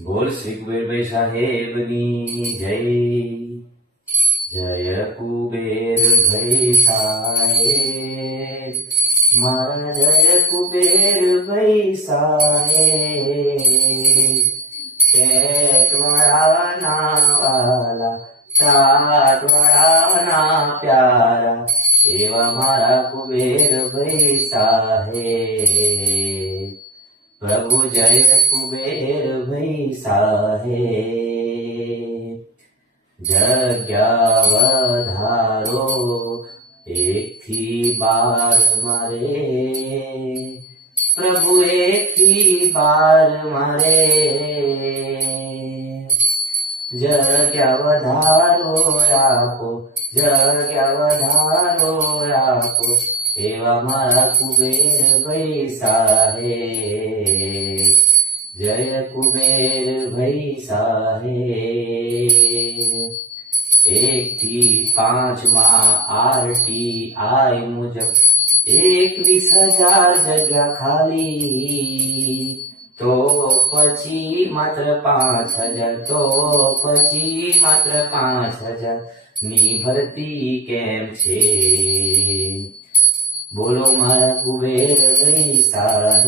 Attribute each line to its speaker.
Speaker 1: बोल श्री कुबेर भाई साहेब की जय। जय कुबेर भाई मारा जय कुबेर भाई साहेब तुम्हारा वाला प्यारा, एवं मारा कुबेर भाई है प्रभु जय कुबेर भैसा है जग्यावधारो, एक थी बार मरे। प्रभु एक थी बार मरे। जग्यावधारो आपो जग्यावधारो आपो, एवा मारा कुबेर भैसा है કુબેર ભાઈ સાહેબ એક થી પાંચમાં આરટી આઈ મુજબ એકવીસ હજાર જગ્યા ખાલી તો પછી માત્ર પાંચ હજાર તો પછી માત્ર પાંચ હજારની ભરતી કેમ છે બોલો મારા કુબેર ભાઈ સાહેબ